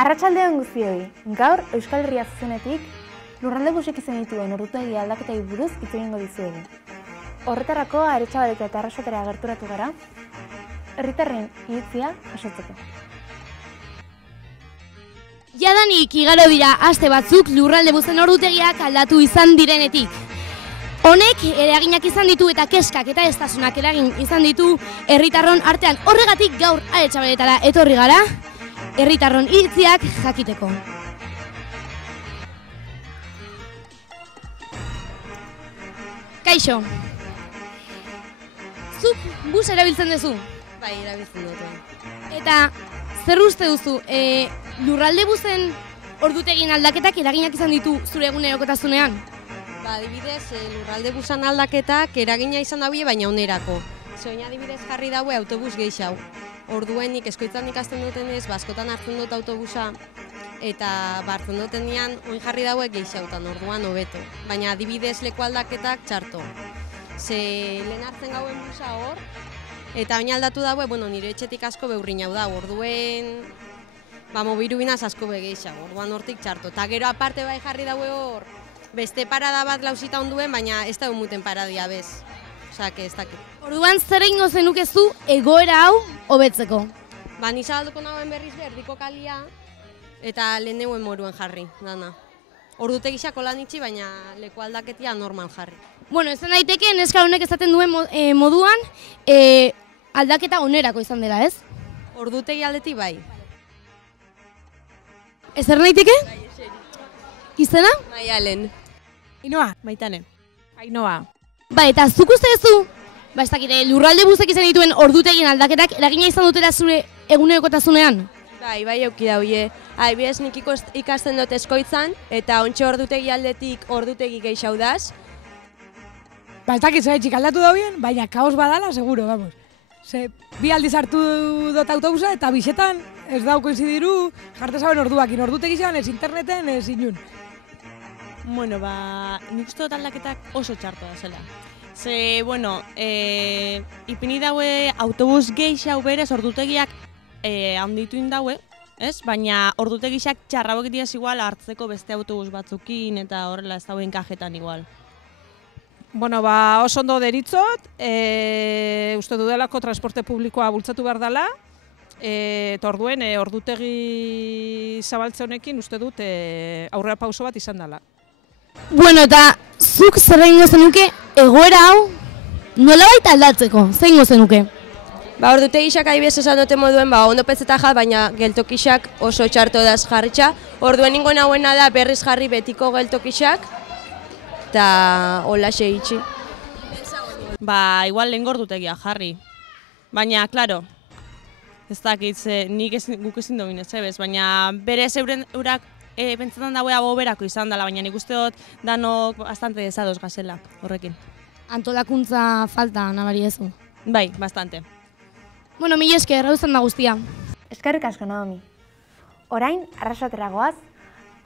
Arratsaldeon guztioi, gaur Euskal Herria zuzenetik lurralde busek izan dituen ordutegi aldaketei buruz hitz egingo dizuegu. Horretarako Aretxabaleta eta Arrasatera gerturatu gara, herritarren iritzia jasotzeko. Jadanik igaro dira aste batzuk lurralde buzen ordutegiak aldatu izan direnetik. Honek eraginak izan ditu eta keskak eta estasunak eragin izan ditu herritarron artean. Horregatik gaur Aretxabaletara etorri gara, herritarron iritziak jakiteko. Kaixo, zuk bus erabiltzen duzu? Bai, erabiltzen dut. Eta zer uste duzu, lurralde buzen ordutegien aldaketak eraginak izan ditu zure egunerokotasunean? Ba, adibidez, lurralde busan aldaketak eragina izan daue, baina onerako. Zoin adibidez jarri daue autobus gehiago. Orduen nik eskoitzan ikasten dutenez, askotan hartzen dut autobusa, eta hartzen dutenean oin jarri daue gehiagotan, orduan hobeto. Baina adibidez leku aldaketak txarto. Ze lehen hartzen gauen busa hor, eta baina aldatu daue, nire etxetik asko beurrin hau da, orduen mobirubinaz asko begeiago, orduan hortik txarto. Eta gero aparte bai jarri daue hor, beste parada bat lausita onduen, baina ez da muten paradia bez. Osake, ez dakit. Orduan zer egingo zenukezu egoera hau hobetzeko? Ba, ni zabalduko nagoen berriz erdiko kalia, eta leheneuen moruen jarri, dana. Ordutegixak holan itxi, baina leku aldaketia normal jarri. Bueno, esan daiteke, neska honek esaten duen moduan, aldaketa onerako izan dela, ez? Ordutegi aldetik bai. Ezer naiteke? Izena? Maialen. Inoa, Maitane. Ainoa. Ba, eta zuk uste duzu, ba, ez dakite, lurralde buzek izan dituen ordutegien aldaketak eragina izan dutela zure egunerokotasunean? Bai, euki daue. Adibidez nik ikasten dut eskoitzan, eta ontxe ordutegi aldetik ordutegi gehiago daz. Ba, ez dakit zoetxik aldatu dauen, baina kaos badala, seguro, vamos. Ze, bi aldiz hartu dut autobusa, eta bisetan ez dauko izidiru, jarte zaben orduakin, ordutegi zaben ez interneten, ez inun. Bueno, nik uste dut aldaketak oso txarto da zela. Ze, ipini daue autobus gehiago berez ordutegiak handitu indaue, ez? Baina ordutegiak txarrabok diaz igual hartzeko beste autobus batzukin eta horrela ez dauen kajetan igual. Bueno, oso ondo deritzot, uste dudelako transporte publikoa bultzatu behar dela, eta orduen ordutegi zabaltze honekin uste dut aurrera pauso bat izan dela. Bueno, eta zuk zer egingo zenuke egoera hau nolabait aldatzeko, zer egingo zenuke? Ordutegixak adibidez esan dute moduen, ondo petzeta jat, baina geltokixak oso txarto daz jarritxa. Orduen ningo nahuena da berriz jarri betiko geltokixak, eta hola segitxi. Igual lehen ordutegia jarri. Baina, klaro, ez dakit, guk ezin dobin ez ebez, baina berez eurak pentsetan daue abo berako izan dela, baina nik uste dut danok bastante desados gazelak horrekin. Antolakuntza falta nabari ezu. Bai, bastante. Bueno, mila esker, hau izan da guztia. Eskerrik asko, Naomi. Orain, Arrasatera goaz,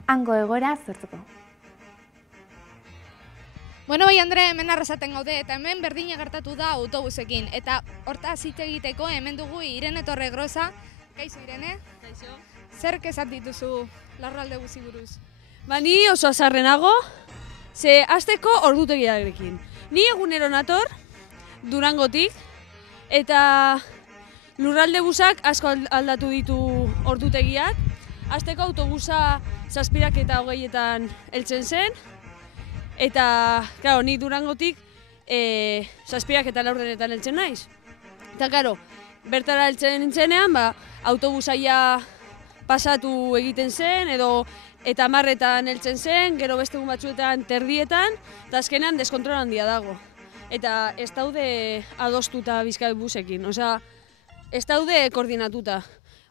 hango egoera zertuko. Bueno, bai, Andre, hemen Arrasaten gaude, eta hemen berdina gertatu da autobusekin. Eta hortaz hitz egiteko hemen dugu Irene Torregrosa. Kaixo, Irene? Kaixo. Zer kezat dituzu lurralde buzi buruz? Ni oso azarrenago, ze hasteko ordutegiarekin. Ni egunero nator, Durangotik, eta lurralde busak asko aldatu ditu ordutegiak. Hasteko autobusa 7 eta 20etan heltzen zen, eta, claro, ni Durangotik 7 eta 4etan heltzen naiz. Eta, claro, bertara heltzen nintzenean, autobusaia pasatu egiten zen, eta 10etan heltzen zen, gero beste egun batzuetan terdietan, eta azkenean deskontrol handia dago. Eta ez daude adostuta Bizkaia busekin, osea, ez daude koordinatuta.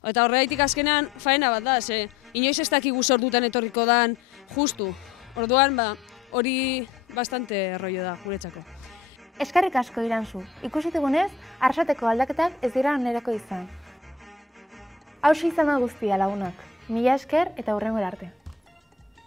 Eta horregaitik azkenean faena bat da, ze inoiz ez dakigu ordutan etorriko dan justu. Orduan, hori bastante rollo da guretzako. Eskerrik asko Iranzu, ikusi dugunez, Arrasateko aldaketak ez dira onerako izan. Hauxe izan da guztia lagunak, mila esker eta hurrengora arte.